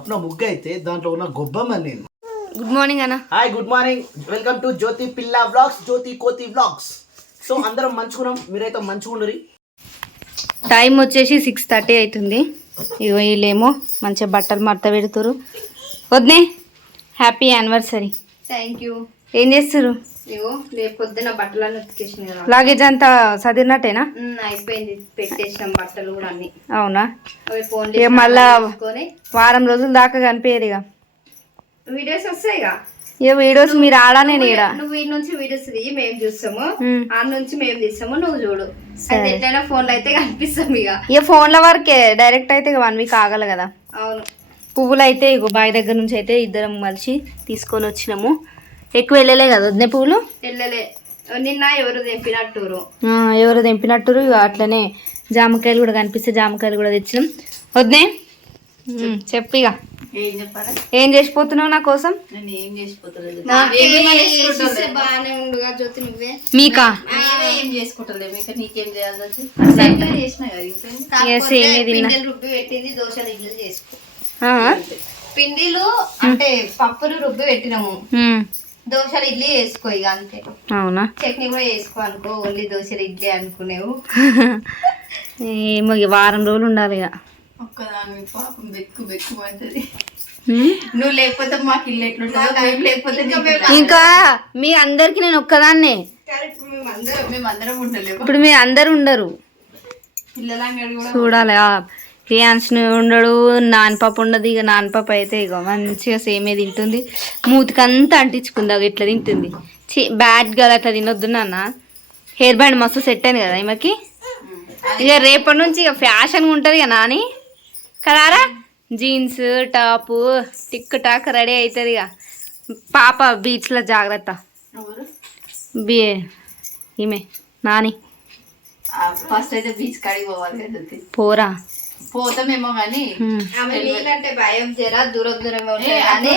సప్న ముగ్గు అయితే దాంట్లో ఉన్న గొబ్బమ్మ నేను. గుడ్ మార్నింగ్ అన్న. Hi good morning, welcome to Jyothi పిల్ల వ్లాగ్స్, జ్యోతి కోతి వ్లాగ్స్. సో అందరం మంచుకున్నాం, మీరైతే మంచుకున్నరి. టైం వచ్చేసి 6:30 అవుతుంది. ఇగో వీళ్ళేమో మంచిగా బట్టలు మడత పెడుతురు. వద్దే హ్యాపీ యానివర్సరీ. Thank you. ఏం చేస్తారు? ఇగో రేపు పొద్దున బట్టలన్నీ ఉతికేసిన కదా. లాగేజ్ అంతా చదివినట్టేనా? అయిపోయింది, పెట్టేసినాం బట్టలు కూడా అన్ని. అవునా? అవి ఫోన్ ఇక మళ్ళా వారం రోజుల దాకా కనిపించదు. ఇక వీడియోస్ వస్తాయిగా. ఇక వీడియోస్ మీరు ఆడానే నీడ. నువ్వు ఈ నుంచి వీడియోస్ తీయి, మేము చూస్తాము. ఆ నుంచి మేము తీస్తాము, నువ్వు చూడు. అది ఎట్లయినా ఫోన్లో అయితే కనిపిస్తాం. ఇక ఫోన్ల వరకే, డైరెక్ట్ అయితే 1 వీక్ ఆగల కదా. అవును. పువ్వులు అయితే ఇగో బావి దగ్గర నుంచి అయితే ఇద్దరం కలిసి తీసుకొని వచ్చినాము. ఎక్కువ వెళ్ళలే కదా వద్దే పువ్వులు. వెళ్ళలే, నిన్న ఎవరు తెంపినట్టురు. ఎవరు తెంపినట్టురు. ఇక అట్లనే జామకాయలు కూడా కనిపిస్తే జామకాయలు కూడా తెచ్చినాం. వద్దే చెప్పు ఇక ఏం చెప్పాలి? ఏం చేసిపోతున్నావు నా కోసం? నేను ఏం చేసిపోతలేదు. బాగానే ఉండుగా జ్యోతి, నువ్వే మీకా ఏం చేసుకుంటలేదు. ఇంకా నీకేం చేయాలి? పిండిలు రుబ్బి పెట్టింది, దోశలు ఇడ్లీలు చేసుకో. పిండిలు అంటే పప్పులు రుబ్బి పెట్టినాము, దోశలు ఇడ్లీ వేసుకో. ఇక అంతే. అవునా? చట్నీ కూడా వేసుకో అనుకో. ఓన్లీ దోశలు ఇడ్లీ అనుకునేవు. ఏమో వారం రోజులు ఉండాలి ఇక. ఒక్కదాని పాపం బెక్కు బెక్కు అంటది. నువ్వు లేకపోతే మాకు ఇల్లు ఎట్లుంటుంది, లేకపోతే ఇంకా మీ అందరికి నేను ఒక్కదాన్నే. మేమందరం ఉండలేము. ఇప్పుడు మీ అందరు ఉండరు. పిల్లలంగడి కూడా చూడాలి. ప్రియాన్స్ ఉండడు, నాన్నపాప ఉండదు. ఇక నాన్నపాప అయితే ఇక మంచిగా సేమే తింటుంది. మూతికంతా అంటించుకుంది. అవి ఇట్లా తింటుంది. బ్యాడ్ కదా, అట్లా తినొద్దు నాన్న. హెయిర్ బ్యాండ్ మస్తు సెట్ అయింది కదా ఈమెకి. ఇక రేపటి నుంచి ఇక ఫ్యాషన్గా ఉంటుంది ఇక నాని కదారా. Jeans top TikTok ready అవుతుంది ఇక. పాప బీచ్లో జాగ్రత్త. ఈమె నాని ఫస్ట్ అయితే బీచ్ కాడికి పోవాలి కదా. పోరా పోతామేమో కానీ ఆమె నీళ్ళంటే భయం, జరా దూరం దూరమే ఉంటాయి. కానీ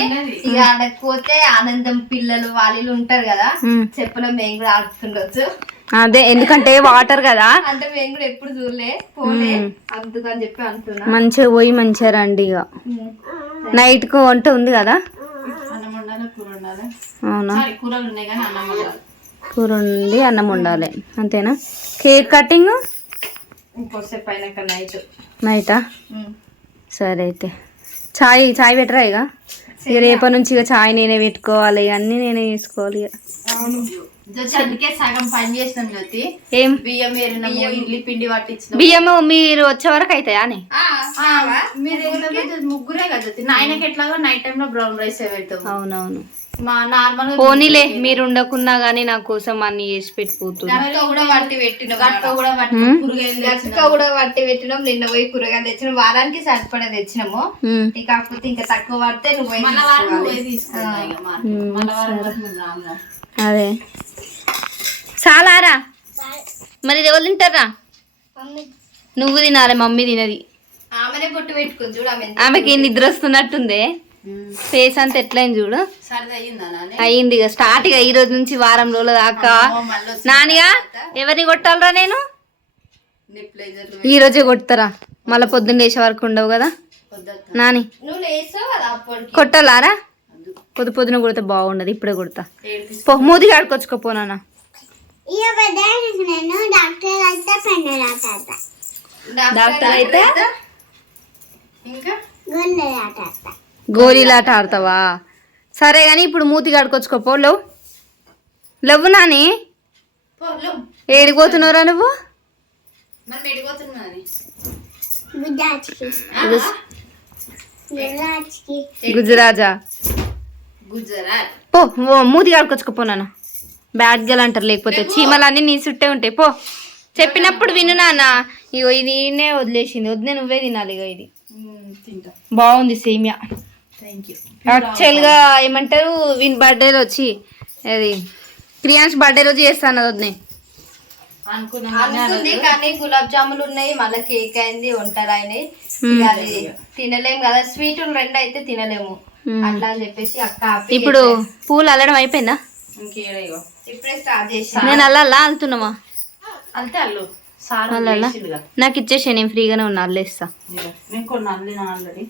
ఇక ఆడకపోతే ఆనందం పిల్లలు వాళ్ళు ఉంటారు కదా, చెప్పలో మేము కూడా ఆడుతుండొచ్చు. అదే, ఎందుకంటే వాటర్ కదా. అంటే మేము కూడా ఎప్పుడు చూడలే, పోలే, అందుకని చెప్పి అంటున్నా. మంచిగా పోయి మంచిగా రండి. ఇక నైట్ కు వంట ఉంది కదా. అన్నం వండాలి, కూర వండాలి. అవునా? కూరలు ఉన్నాయి కానీ అన్నం వండాలి. కూర ఉండి అన్నం వండాలి, అంతేనా? కేక్ కటింగ్ ఇంకోసేపు అయినాక నైటా? సరే అయితే చాయ్ పెట్టరా ఇక. రేపటి నుంచి ఇక చాయ్ నేనే పెట్టుకోవాలి, అన్నీ నేనే చేసుకోవాలి ఇక. అందుకే సగం పని చేసినాం జ్యోతి. ఏం బియ్యం ఏరినాము, ఇడ్లీ పిండి పట్టించిన. బియ్యము మీరు వచ్చే వరకు అవుతాయా అని? ముగ్గురే కదా జ్యోతి. నాయనకి ఎట్లాగో నైట్ టైమ్ లో బ్రౌన్ రైస్ పెడతాం. అవునవును. మా నార్మల్ పోనీలే, మీరు ఉండకున్నా గానీ నా కోసం అన్ని చేసి పెట్టిపోతుంది. కూడా వట్టి పెట్టినాం. నిన్న పోయి కూరగాయలు తెచ్చినాం. వారానికి సరిపడా తెచ్చినాము. కాకపోతే ఇంకా తక్కువ పడితే నువ్వు అదే చాలారా. మరి ఎవరు తింటారా? నువ్వు తినాలి, మమ్మీ తినది. ఆమెనే బొట్టు పెట్టుకుంది చూడు. ఆమెకి నిద్ర వస్తున్నట్టుందే. ఫేస్ అంతా ఎట్లయింది చూడు. అయ్యింది ఇక స్టార్ట్ ఇక ఈ రోజు నుంచి వారం రోజుల దాకా. నానిగా ఎవరిని కొట్టాలరా? నేను ఈ రోజే కొడతారా? మళ్ళీ పొద్దున్న లేచే వరకు ఉండవు కదా నాని. కొట్టాలారా? పొద్దున కొడితే బాగుండదు, ఇప్పుడే కొడతా. మూది కాడుకొచ్చుకోపోనా. డాక్టర్ అయితే గోళీలాట ఆడతావా? సరే కానీ ఇప్పుడు మూతి కాడుకొచ్చుకోపో. లవ్వు నాని. ఏడిపోతున్నావురా నువ్వు? గుజరాజా పో, మూతి కాడుకొచ్చుకోపోనా. బ్యాడ్ గల్ అంటారు, లేకపోతే చీమలన్నీ నీ చుట్టే ఉంటాయి. పో, చెప్పినప్పుడు విను నాన్న. ఇగో ఇది వదిలేసింది, వద్దే నువ్వే తినాలి. ఇక ఇది బాగుంది సేమియా. యాక్చువల్గా ఏమంటారు, వీని బర్త్డే వచ్చి అది ప్రియాన్స్ బర్త్డే రోజు చేస్తాను వద్దే అనుకుంది. కానీ గులాబ్ జాములు ఉన్నాయి, మళ్ళీ కేక్ అయింది, వంటలు అయినాయి. అది తినలేము కదా, స్వీట్లు 2 అయితే తినలేము. అట్లా అని చెప్పేసి అక్క ఇప్పుడు పూలు అల్లడం అయిపోయిందా? ఇప్పుడే స్టార్ట్ చేసి నేను అల్లా అల్లుతున్నామా? అంతే అల్లు. నాకు ఇచ్చేసే, నేను ఫ్రీగానే ఉన్నా, అల్లేస్తా. నేను కొన్ని అల్లినా ఆల్రెడీ.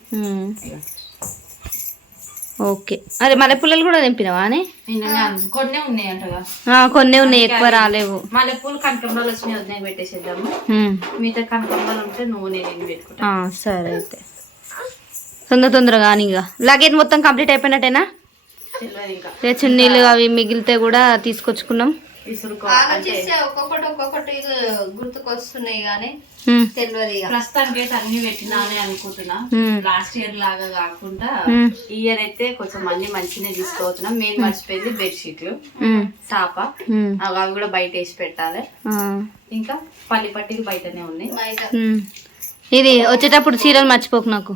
ఓకే. అరే మల్లెపూలు కూడా తెంపినావా అని? కొన్ని ఉన్నాయి అంటగా, కొన్ని ఉన్నాయి, ఎక్కువ రాలేవు. మల్లెపూలు కనకంబరాలు వచ్చినాయి, వదిలే పెట్టేసేద్దాము. మిగతా కనకంబరాలు ఉంటే నువ్వు నేను పెట్టుకుంటా. సరే అయితే తొందరగా కానీ ఇక లగేజ్ మొత్తం కంప్లీట్ అయిపోయినట్టేనా? తెలియదు ఇంకా. ఇక చున్నీలు అవి మిగిలితే కూడా తీసుకొచ్చుకున్నాం. ఆలోచిస్తే ఒక్కొక్కటి గుర్తుకొస్తున్నాయి కానీ తెలియదు. ప్రస్తుతానికి అయితే అన్ని పెట్టినానే అనుకుంటున్నా. లాస్ట్ ఇయర్ లాగా కాకుండా ఈ ఇయర్ అయితే కొంచెం అన్ని మంచిగా తీసుకోవచ్చున్నాం. మెయిన్ మర్చిపోయింది బెడ్షీట్లు, సాప, అవి కూడా బయట వేసి పెట్టాలి. ఇంకా పల్లి పట్టీలు బయటనే ఉన్నాయి. ఇది వచ్చేటప్పుడు చీరలు మర్చిపోకు నాకు.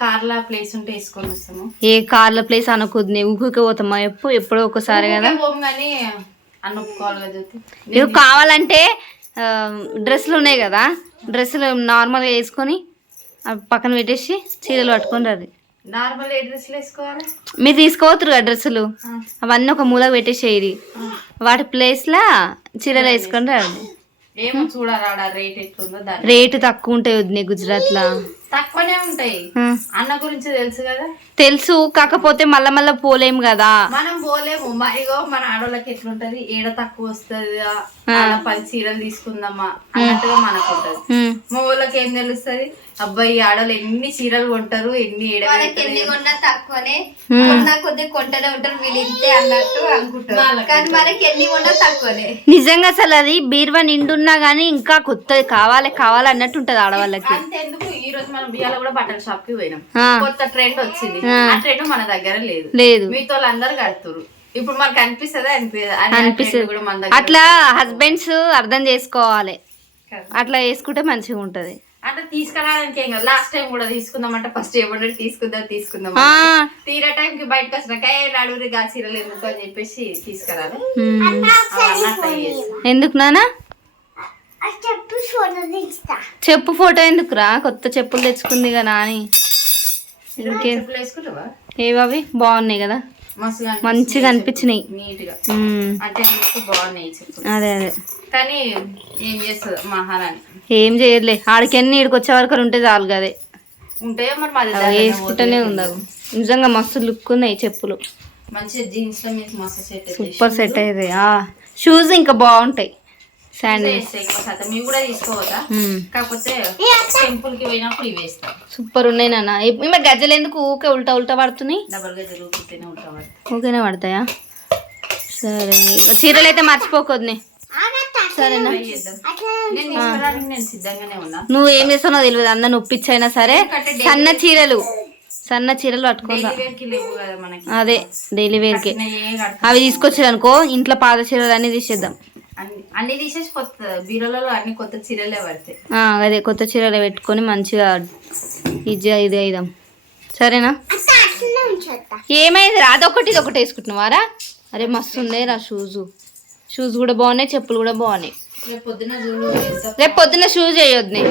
కార్ల ప్లేస్ ఉంటే వేసుకొని వస్తాము. ఏ కార్ల ప్లేస్ అనుకోద్దు, నేను ఊరికి పోతామా ఎప్పుడో ఒకసారి కదా. కానీ అన్న ఒప్పుకోవాలి కదా. ఇవి కావాలంటే డ్రెస్సులు ఉన్నాయి కదా, డ్రెస్సులు నార్మల్గా వేసుకొని పక్కన పెట్టేసి చీరలు పట్టుకొని రండి. నార్మల్ ఏ డ్రెస్సులు వేసుకోవాలి? మీరు తీసుకోవద్దు కదా డ్రెస్సులు, అవన్నీ ఒక మూలకు పెట్టేసేది, వాటి ప్లేస్లో చీరలు వేసుకొని రండి. ఏమో చూడాలి రేట్ ఎట్లుందో. రేటు తక్కువ ఉంటాయి వద్దు గుజరాత్లో, తక్కువనే ఉంటాయి. అన్న గురించి తెలుసు కదా. తెలుసు, కాకపోతే మళ్ళా పోలేము కదా. మనం పోలేము. మరిగో మన ఆడోళ్ళకి ఎట్లుంటది, ఏడ తక్కువ వస్తుంది, 10 చీరలు తీసుకుందామా అన్నట్టుగా మనకు ఉంటది. మా ఊళ్ళకి ఏం తెలుస్తుంది, అబ్బాయి ఆడోళ్ళు ఎన్ని చీరలు కొంటారు, ఎన్ని ఎన్ని కొన్నా తక్కువనే, కొన్నా కొద్ది కొంటనే ఉంటారు, వీళ్ళు ఇంతే అన్నట్టు అనుకుంటారు. కానీ మనకి ఎన్ని కొన్నా తక్కువనే. నిజంగా అసలు అది బీరువా నిండున్నా గానీ ఇంకా కొత్తది కావాలి అన్నట్టు ఉంటది ఆడవాళ్ళకి. అంతెందుకు, ఈ రోజు మనం బియ్యాల కూడా బట్టల షాప్ కి పోయినాం, కొత్త ట్రెండ్ వచ్చింది. ఆ ట్రెండ్ మన దగ్గర లేదు. మీతో అందరు కడుతురు. ఇప్పుడు మనకు అనిపిస్తుందా? అనిపిస్తుంది. అట్లా హస్బెండ్స్ అర్థం చేసుకోవాలి, అట్లా వేసుకుంటే మంచిగా ఉంటది. అంటే తీసుకురావడానికి ఏం కదా. లాస్ట్ టైం కూడా తీసుకుందామంటే ఫస్ట్ ఏమన్నా తీసుకుందాం తీరా టైంకి బయటకు వచ్చినాక నడుగురి గా చీరలు ఎందుకు అని చెప్పేసి తీసుకురాలి. ఎందుకు నానా చెప్పు ఫోటో ఎందుకురా? కొత్త చెప్పులు తెచ్చుకుంది కదా నాని. వేసుకుంటావా? ఏవి బాగున్నాయి కదా, మంచిగా అనిపించినాయి, నీట్ గా. అంటే బాగున్నాయి చెప్పులు. అదే కానీ ఏం చేస్తుంది మహారాణి? ఏం చేయదులే, ఆడికెన్ని ఇక్కడికి వచ్చే వరకు ఉంటే చాలు కదే. ఉంటాయో మరి మాది వేసుకుంటూనే ఉందావు. నిజంగా మస్తు లుక్ ఉన్నాయి చెప్పులు, మంచిగా జీన్స్ లో మీకు మస్తు సెట్, సూపర్ సెట్ అయితే. షూస్ ఇంకా బాగుంటాయి, శాండిల్స్ మీరు కూడా తీసుకోవద్దా? కాకపోతే టెంపుల్ కి పోయినప్పుడు ఇవి వేస్తాం. సూపర్ ఉన్నాయి నాన్న. ఈమె గజ్జలు ఎందుకు ఊకే ఉల్టా పడుతున్నాయి? డబల్ గజ్జలు ఊరికేనే ఉల్టా పడతాయి. ఊకేనే పడతాయా? సరే, చీరలు అయితే మర్చిపోకొద్దు. సరేనా? నేను సిద్ధంగానే ఉన్నా. నువ్వు ఏం చేస్తానో తెలియదు, అందరిని ఒప్పించైనా సరే సన్న చీరలు పట్టుకుంటా. అదే డైలీ వేర్కి అవి తీసుకొచ్చారు అనుకో, ఇంట్లో పాత చీరలు అన్ని తీసేద్దాం. అన్ని తీసేసి కొత్త బీరోలలో అన్ని కొత్త చీరలే పడతాయి. అదే కొత్త చీరలు పెట్టుకొని మంచిగా ఇది అయిదాం. సరేనా? ఏమైంది? అదొకటి ఇదొకటి వేసుకుంటున్నావారా? అరే మస్తు ఉండే రా షూస్ కూడా బాగున్నాయి, చెప్పులు కూడా బాగున్నాయి. రేపు పొద్దున్న షూస్ వేయొద్దు,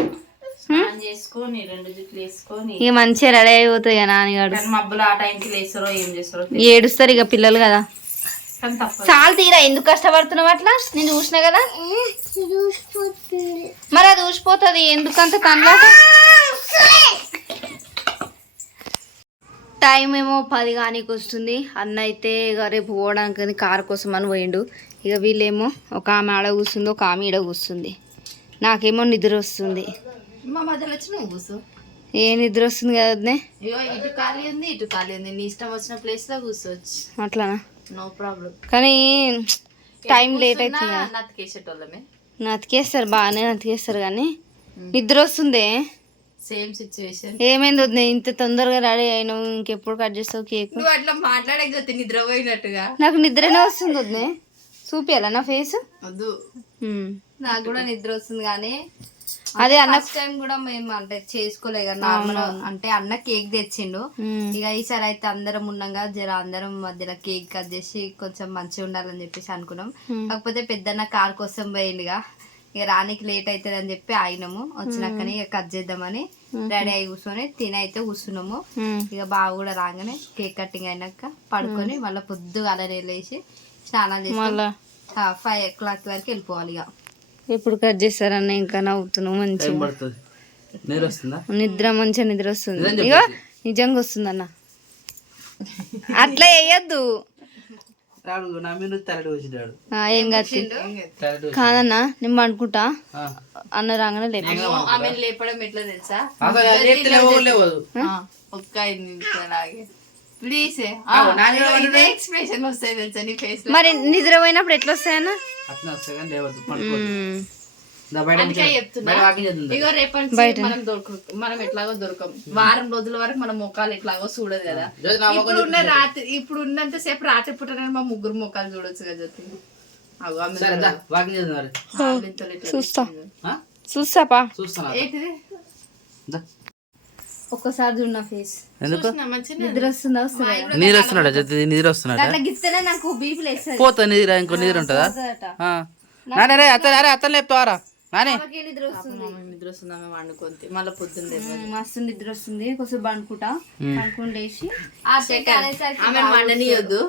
చేసుకొని 2 జుట్లు వేసుకొని ఇక మంచిగా రెడీ అయిపోతుంది కదా నాన్నగాడు. మబ్బులు ఆ టైంకి లేస్తారో ఏం చేస్తారో, ఏడుస్తారు ఇక పిల్లలు కదా. చాలా తీరా, ఎందుకు కష్టపడుతున్నావు అట్లా? నేను చూసినా కదా. మరి అది ఊసిపోతుంది, ఎందుకంత కనలాట. టైం ఏమో 10 కానీకి వస్తుంది. అన్న అయితే ఇక రేపు పోవడానికి కారు కోసం అని పోయిండు. ఇక వీళ్ళేమో ఒక ఆమె ఆడ కూర్చుంది, ఒక ఆమె ఈడ కూర్చుంది. నాకేమో నిద్ర వస్తుంది. మా మధ్యలో వచ్చి నువ్వు కూర్చో. ఏ నిద్ర వస్తుంది కదా వదినే? ఇటు ఖాళీ ఉంది, ఇటు ఖాళీ ఉంది, నీ ఇష్టం వచ్చిన ప్లేస్ లో కూర్చోవచ్చు. అట్లానా? No problem. కానీ టైం లేట్ అవుతుంది. నతికేసేటోళ్ళమే. నతికేస్తారు, బాగానే నతికేస్తారు, కానీ నిద్ర వస్తుంది. Same situation. ఏమైంది వద్దు, ఇంత తొందరగా రెడీ అయినావు, ఇంకెప్పుడు కట్ చేస్తావు కేక్? నువ్వు అట్లా మాట్లాడకపోతే నిద్రపోయినట్టుగా. నాకు నిద్రనే వస్తుంది వద్దే, చూపియాలా నా ఫేస్? వద్దు, నాకు కూడా నిద్ర వస్తుంది. కానీ అదే అన్న టైం కూడా మేము అంటే చేసుకోలే కదా నార్మల్. అంటే అన్న కేక్ తెచ్చిండు. ఇక ఈసారి అయితే అందరం ఉన్నాగా అందరం మధ్యలో కేక్ కట్ చేసి కొంచెం మంచిగా ఉండాలని చెప్పేసి అనుకున్నాం. కాకపోతే పెద్దన్న కార్ కోసం పోయిండుగా, ఇక రానికి లేట్ అవుతుంది అని చెప్పి ఆగినాము. వచ్చినాకనే ఇక కట్ చేద్దామని రెడీ అయి కూర్చొని తిని అయితే కూర్చున్నాము. ఇక బాగా కూడా రాగానే కేక్ కటింగ్ అయినాక పడుకొని మళ్ళీ పొద్దుగా అలానే లేచి స్నానాలు చేసి 5 o'clock వరకు వెళ్ళిపోవాలి. ఇక ఎప్పుడు కట్ చేస్తారన్న? ఇంకా నవ్వుతున్నావు మంచిగా, నిద్ర మంచిగా నిద్ర వస్తుంది. ఇక నిజంగా వస్తుంది అన్న. అట్లా వేయద్దు. రాడు నా మీద తలడి వచ్చినాడు. ఏం కాదు కాదన్నా నేను పండుకుంటా అన్న రాగానే లేపు. ఆమె లేపడం ఎట్లా తెలుసా? ఒక్క 5 నిమిషాలు ఆగి ప్లీజ్. ఎక్స్ప్రెషన్ వస్తాయి తెలుసా నీ ఫేస్ లో. మరి నిద్రపోయినప్పుడు ఎట్లా వస్తాయన్నా? అట్లా వస్తాయి కానీ లేవద్దు. అందుకే చెప్తున్నా. ఇగో రేపటి నుంచి మనం ఎట్లాగో దొరకం. వారం రోజుల వరకు మన ముఖాలు ఎట్లాగో చూడదు కదా. ఇప్పుడు ఉన్నంత సేపు రాత్రి పూట మా ముగ్గురు ముఖాలు చూడొచ్చు కదా జ్యోతి. చూస్తాపా ఏంటిది ఒక్కసారి చూడు నా ఫేస్. ఎందుకు నిద్ర వస్తుందా? నీరు వస్తున్నాడా? నిద్ర వస్తున్నాడా? అట్లా గిస్తేనే నాకు బీపీ లేస్తుంది. పోతా నీరు ఇంకో నీరు ఉంటుందా? నానే అతను లేపుతావారా నానే? నిద్ర వస్తుంది. నిద్ర వస్తుంది ఆమె వండుకుంటే మళ్ళీ పొద్దున్న మస్తు నిద్ర వస్తుంది. కొంచెం పండుకుంటా. పండుకొని లేచి ఆమె వండనీయొద్దు.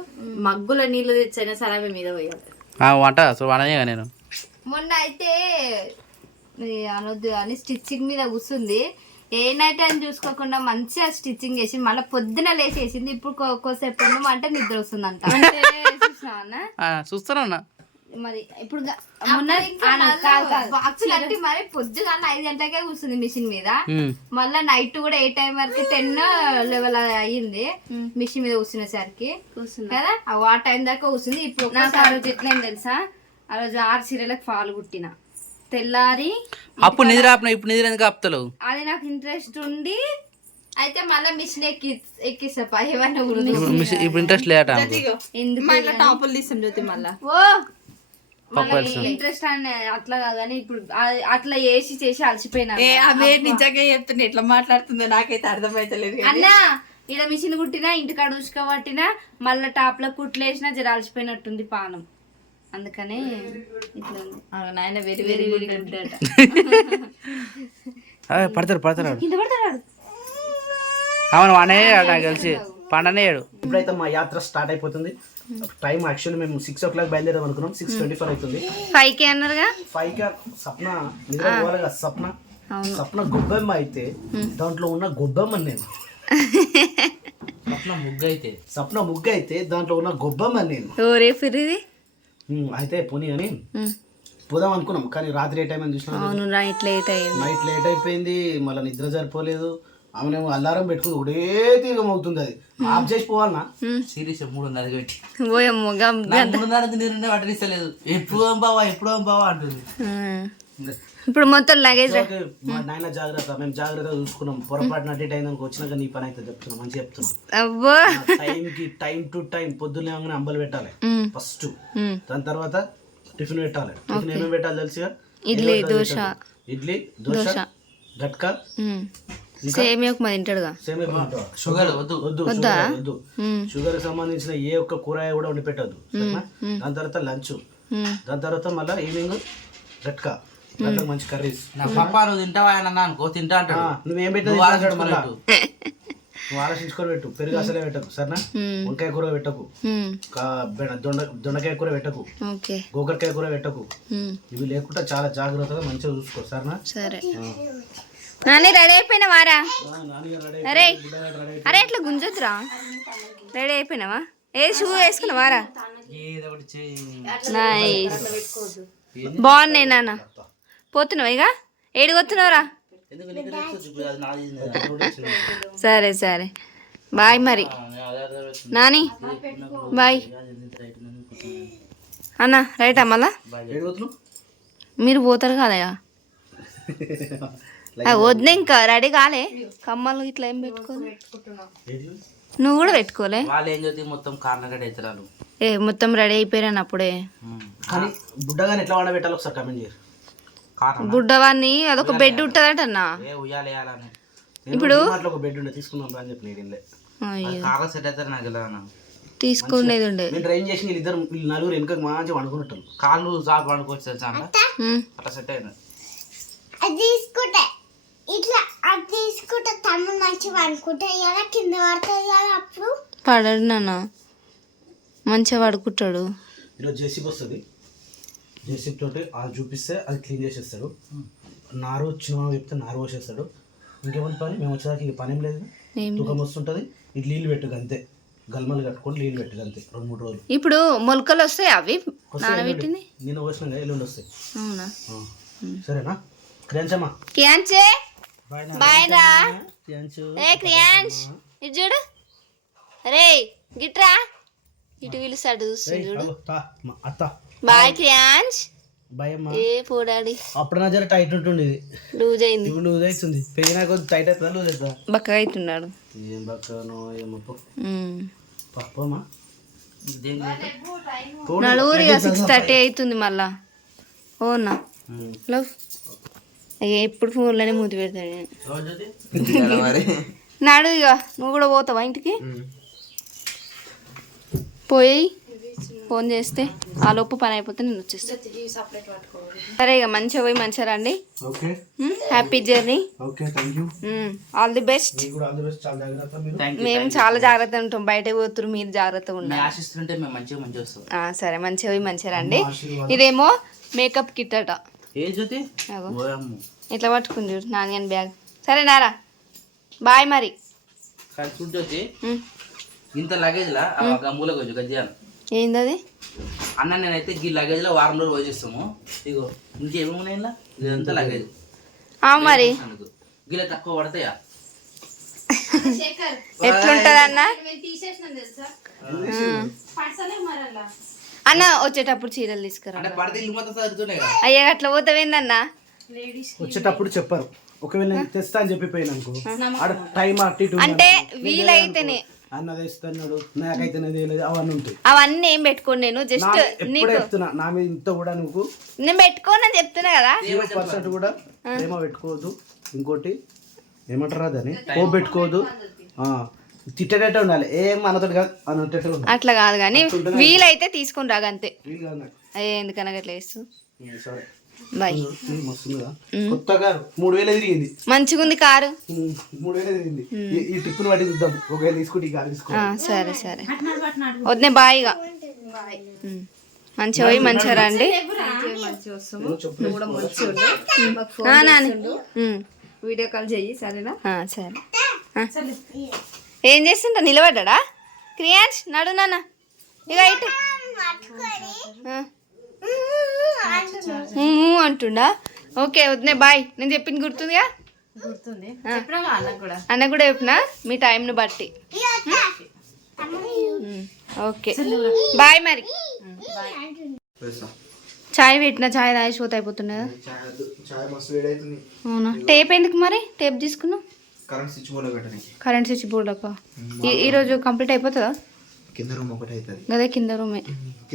మగ్గుల నీళ్ళు తెచ్చైనా సరే ఆమె మీద పోయాలి వంట అసలు వండనే నేను. మొన్న అయితే అనొద్దు అని స్టిచ్చింగ్ మీద కూర్చుంది. ఏ నైట్ అని చూసుకోకుండా మంచిగా స్టిచ్చింగ్ చేసి మళ్ళీ పొద్దున లేచేసింది. ఇప్పుడు కొద్దిసేపు అంటే నిద్ర వస్తుందంట. చూస్తానన్నా మరి ఇప్పుడు మరి పొద్దున 5 గంటలకే కూర్చుంది మిషన్ మీద. మళ్ళా నైట్ కూడా ఏ టైం వరకు 10-11 అయ్యింది మిషన్ మీద కూర్చునేసరికి కదా. ఆ టైం దాకా కూర్చుంది. ఇప్పుడు ఆ రోజు ఎట్లయింది తెలుసా? ఆ రోజు 6 చీరలకు ఫాలు కుట్టిన. తెల్లారి అప్పుడు నిద్ర ఆపిన. ఇప్పుడు నిద్ర ఎందుకు ఆపుతలేవు? అది నాకు ఇంట్రెస్ట్ ఉండి అయితే మళ్ళీ మిషన్ ఎక్కిస్తా. ఇప్పుడు ఇంట్రెస్ట్ లేట. మళ్ళీ టాపులు తీసాం జ్యోతి. మళ్ళా ఇంట్రెస్ట్ అని అట్లా కాదని ఇప్పుడు అట్లా చేసి అలసిపోయినా. అవే నిజంగా చెప్తున్నా. ఎట్లా మాట్లాడుతుందో నాకైతే అర్థమైతలేదు. అన్నా ఇలా మిషన్ కుట్టినా ఇంటికాడ ఉసుక పట్టినా మళ్ళీ టాప్ లో కుట్లు వేసినా జర అలసిపోయినట్టుంది పానం. అందుకనే ఇట్లా నాయన వెరీ వెరీ వెరీ గుడ్ అట. పడతారు కింద పడతాడు. అవును వాడే నాకు తెలిసి పండనేయాడు. ఇప్పుడైతే మా యాత్ర స్టార్ట్ అయిపోతుంది. టైం యాక్చువల్లీ మేము 6 o'clock బయలుదేరాం అనుకున్నాం. 6:24 అవుతుంది. 5కి అన్నారుగా. 5కి సప్న నిద్ర పోవాలి కదా. సప్న గొబ్బెమ్మ అయితే దాంట్లో ఉన్న గొబ్బెమ్మ నేను. సప్న ముగ్గు అయితే దాంట్లో ఉన్న గొబ్బెమ్మ నేను. అయితే పోనీ అని పోదాం అనుకున్నాం. కానీ రాత్రి ఏ టైం అని చూసినా నైట్ లేట్ అయిపోయింది. మళ్ళీ నిద్ర సరిపోలేదు. ఆమె అల్లారం పెట్టుకుని ఒకటే తీగం అవుతుంది. అది ఆఫ్ చేసి పోవాలన్నా సీరియస్ 3:30 పెట్టి 3:30 పట్టనిస్తలేదు. ఎప్పుడు బావా అంటుంది. ఇప్పుడు మొత్తం లగేజ్ నాయన జాగ్రత్త. మేము జాగ్రత్తగా చూసుకున్నాం. పొరపాటున అటు అయిందానికి వచ్చినాక నీ పని అయితే చెప్తున్నా. మంచిగా చెప్తున్నా. టైం టు టైం పొద్దున్నే అంబలు పెట్టాలి ఫస్ట్. దాని తర్వాత టిఫిన్ పెట్టాలి. టిఫిన్ ఏమేమి పెట్టాలి తెలుసుగా? ఇడ్లీ దోశ గట్కా సేమియా ఉప్మా తింటాడుగా. షుగర్ వద్దు. షుగర్ సంబంధించిన ఏ ఒక్క కూరగాయ కూడా వండి పెట్టద్దు. దాని తర్వాత లంచ్. దాని తర్వాత మళ్ళీ ఈవినింగ్ గట్కా. మంచి కర్రీస్. నువ్వు తింటావా అనుకో తింటా అంటాడు. నువ్వేం పెట్టదు మళ్ళీ నువ్వు ఆలోచించుకొని పెట్టు. పెరుగు అసలే పెట్టకు సరేనా. వంకాయ కూర పెట్టకు. దొండకాయ కూర పెట్టకు. గోకరకాయ కూర పెట్టకు. ఇవి లేకుండా చాలా జాగ్రత్తగా మంచిగా చూసుకో సరేనా. సరే నాని రెడీ అయిపోయినావారా? అరే అరే ఇట్లా గుంజొద్దురా. రెడీ అయిపోయినావా? షూ వేసుకున్నావారా? బాగున్నాయి నాన్న. పోతున్నావు ఇక? ఏడికొస్తున్నావురా? సరే సరే బాయ్. మరి నాని బాయ్ అన్న. రైట్ మళ్ళా మీరు పోతారు కదా. వద్దు ఇంకా రెడీ కాలే. కమ్మలు ఇట్లా ఏం పెట్టుకోలే. నువ్వు కూడా పెట్టుకోలే. మొత్తం రెడీ అయిపోయాను అప్పుడే. బుడ్డవాన్ని అదొక బెడ్ ఉంటుందట అన్న. ఇప్పుడు తీసుకునేది ఉండే. ట్రైన్ చేసి వీళ్ళిద్దరు 4 వెనుక మంచిగా వండుకుంటారు. కాళ్ళు చాపు వండుకోవచ్చు అట్లా సెట్ అయినా. పడాడు నాన్న మంచిగా పడుకుంటాడు. ఈరోజు జేసీబీ వస్తుంది. జేసీబీ తోటి అది చూపిస్తే అది క్లీన్ చేసేస్తాడు. నారు వచ్చిన చెప్తే నారు పోసేస్తాడు. ఇంకేమైనా పని మేము వచ్చేదానికి పని ఏం లేదు. తూకం వస్తుంటుంది. ఇది నీళ్ళు పెట్టు అంతే. గల్మలు కట్టుకొని నీళ్ళు పెట్టి అంతే 2-3 రోజులు ఇప్పుడు మొలకలు వస్తాయి అవి నానబెట్టింది నేను వచ్చిన ఎల్లుండి వస్తాయి. అవునా సరేనా క్రియాంచమ్మా? క్రియాంచే బాయ్ బాయ్ రా. క్రియాంచు. ఏ క్రియాంచ్ ఇది చూడు రే గిట్రా ఇటు పిలుస్తాడు చూడు. అత్త బాయ్ క్రియాంచ్. బాయ్ అమ్మా. ఏ పోడాడి అప్పుడు నా జర టైట్ ఉంటుంది, ఇది లూజ్ అయింది. ఇప్పుడు లూజ్ అవుతుంది. పెరిగినా కొద్ది టైట్ అవుతుందా లూజ్ అవుతుందా? బక్కగా అవుతున్నాడు. ఏం బక్కనో ఏమో ఉమ్. పప్పమ్మా. నలుగురిగా 6:30 అవుతుంది మళ్ళా. ఓనా లవ్ ఎప్పుడు ఫోన్లోనే మూతి పెడతాడు. నాడు ఇక నువ్వు కూడా పోతావా ఇంటికి? పోయి ఫోన్ చేస్తే ఆ లోపు పని అయిపోతే నేను వచ్చేస్తాను. సరే ఇక మంచిగా పోయి మంచిగా రండి. Happy journey. All the best. మేము చాలా జాగ్రత్త ఉంటాం, బయటకు పోతున్నారు మీరు జాగ్రత్తగా ఉండాలి. సరే మంచిగా పోయి మంచిగా రండి. ఇదేమో మేకప్ కిట్ అట. ఇట్లా పట్టుకుని చూడు నాని బ్యాగ్. సరే నారా బాయ్ మరి. ఇంత లగేజ్ లా మూల కొంచెం గజ్జాను ఏందది అన్న, నేనైతే ఈ లగేజ్ లో వారం రోజులు పోసేస్తాము. ఇగో ఇంకేమున్నాయి ఇలా, ఇదంతా లగేజ్. మరి గిల తక్కువ పడతాయా? ఎట్లుంటది అన్న? అన్న వచ్చేటప్పుడు చీరలు తీసుకురా. అంటే పడితే ఇల్లు మొత్తం సర్దుతున్నాయి కదా. అయ్యా అట్లా పోతావేందన్నా? వచ్చేటప్పుడు చెప్పారు, ఒకవేళ నేను తెస్తా అని చెప్పిపోయినా అనుకో ఆడ టైం అటు ఇటు అంటే వీలైతేనే అన్నది ఇస్తున్నాడు, నాకైతే అవన్నీ ఉంటాయి. అవన్నీ ఏం పెట్టుకోండి, నేను జస్ట్ ఎప్పుడే చెప్తున్నా నా మీద ఇంత కూడా నువ్వు నేను పెట్టుకోనని చెప్తున్నా కదా. 0% కూడా ప్రేమ పెట్టుకోవద్దు. ఇంకోటి ఏమంటారా దాన్ని కోపం పెట్టుకోవద్దు, తిట్టేటట్టే ఉండాలి. ఏం మనతో కాదు అన్నట్టు ఉండాలి. అట్లా కాదు కానీ వీలైతే తీసుకుని రాగంతే. ఎందుకనగా అట్లా వేస్తూ బాయ్. కొత్తగా 3000 తిరిగింది, మంచిగా ఉంది కారు. 3000 తిరిగింది. ఈ ట్రిప్పులు పట్టి చూద్దాం, ఒకవేళ తీసుకుంటే ఈ కారు తీసుకో. సరే సరే వద్దే బాయ్. ఇక మంచిగా పోయి మంచిగా రండి. వీడియో కాల్ చెయ్యి సరేనా? సరే. ఏం చేస్తుంటా నిలబడ్డా క్రియాన్స్? నడు నాన్న ఇక ఇటు అంటుండా. ఓకే వద్దే బాయ్. నేను చెప్పింది గుర్తుందిగా? గుర్తుంది. అన్న కూడా చెప్పినా మీ టైంని బట్టి. ఓకే బాయ్ మరి. చాయ్ పెట్టిన చాయ్ తాగిపోతే అయిపోతుండే కదా. అవునా? టేప్ ఎందుకు మరి? టేప్ తీసుకున్నావు? కరెంట్ స్విచ్ బోర్డ్ అక్క. ఈరోజు కంప్లీట్ అయిపోతుందా? కింద రూమ్ ఒకటి అవుతుంది. అదే కింద రూమే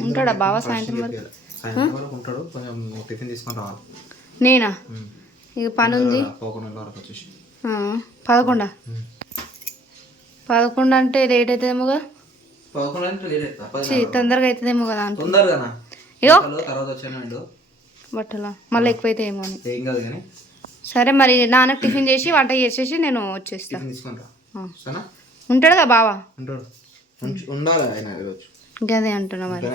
ఉంటాడా బావ సాయంత్రం వరకు? టిఫిన్ తీసుకొని రావాలి. నేనా? ఇక పని ఉంది. 11 అంటే లేట్ అవుతుందేమోగా. తొందరగా అవుతుందేమో కదా. ఇగో బట్టలా మళ్ళీ ఎక్కువైతే ఏమో అని. సరే మరి నాన్నకు టిఫిన్ చేసి వంట చేసేసి నేను వచ్చేస్తా. ఉంటాడుగా బావా? ఇంకదే అంటున్నా మరి.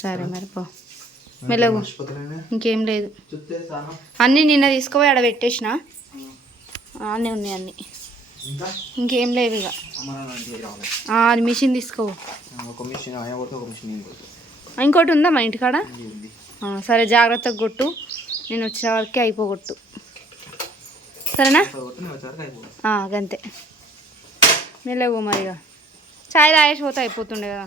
సరే మరి పో మెల్లగు. ఇంకేం లేదు, అన్నీ నిన్న తీసుకుపోయి ఆడ పెట్టేసిన, అన్నీ ఉన్నాయి అన్నీ. ఇంకేం లేవు ఇక. అది మిషన్ తీసుకో. ఇంకోటి ఉందా మా ఇంటికాడ? సరే జాగ్రత్తగా కొట్టు, నేను వచ్చే వరకే అయిపోగొట్టు సరేనా? అంతే మెల్లగు మరి. ఇక చాయ్ తాగేసి పోతే అయిపోతుండే కదా.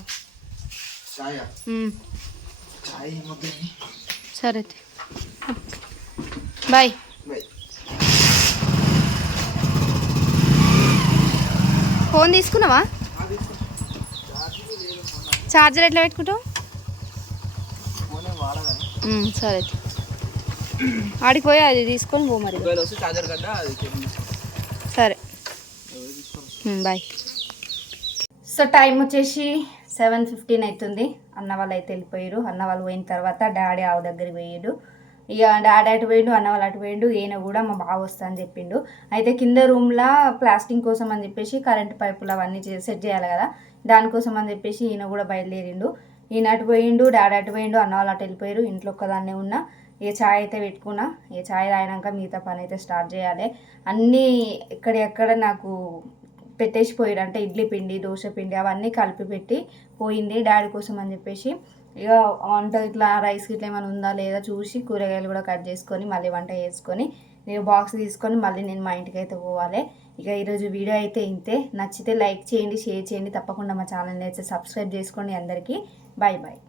సరే బాయ్. ఫోన్ తీసుకున్నావా? ఛార్జర్ ఎట్లా పెట్టుకుంటావు? సరే ఆడికి పోయి అది తీసుకొని పో మరి. సరే బాయ్. సో టైం వచ్చేసి 7:15 అవుతుంది. అన్న వాళ్ళు అయితే వెళ్ళిపోయారు. అన్న వాళ్ళు పోయిన తర్వాత డాడీ ఆవు దగ్గరికి పోయాడు. ఇక డాడీ అటు పోయిండు, అన్న వాళ్ళు అటు పోయిండు. ఈయన కూడా మా బావ వస్తా అని చెప్పిండు. అయితే కింద రూమ్లో ప్లాస్టింగ్ కోసం అని చెప్పేసి కరెంట్ పైపులు అవన్నీ సెట్ చేయాలి కదా, దానికోసం అని చెప్పేసి ఈయన కూడా బయలుదేరిండు. ఈయన అటు పోయిండు, డాడీ అటు పోయిండు, అన్న వాళ్ళు అటు వెళ్ళిపోయారు. ఇంట్లో ఒక్కదాన్నే ఉన్నా. ఏ ఛాయ్ అయితే పెట్టుకున్నా, ఏ ఛాయ్ తాగినాక మిగతా పని అయితే స్టార్ట్ చేయాలి. అన్నీ ఎక్కడెక్కడ నాకు పెట్టేసి పోయాడు, అంటే ఇడ్లీ పిండి దోశ పిండి అవన్నీ కలిపి పెట్టి పోయింది డాడీ కోసం అని చెప్పేసి. ఇక వంట ఇట్లా రైస్ ఇట్లా ఏమైనా ఉందా లేదా చూసి కూరగాయలు కూడా కట్ చేసుకొని మళ్ళీ వంట చేసుకొని ఇక బాక్స్ తీసుకొని మళ్ళీ నేను మా ఇంటికి అయితే పోవాలి. ఇక ఈరోజు వీడియో అయితే ఇంతే. నచ్చితే లైక్ చేయండి, షేర్ చేయండి, తప్పకుండా మా ఛానల్ని అయితే సబ్స్క్రైబ్ చేసుకోండి. అందరికీ బాయ్ బాయ్.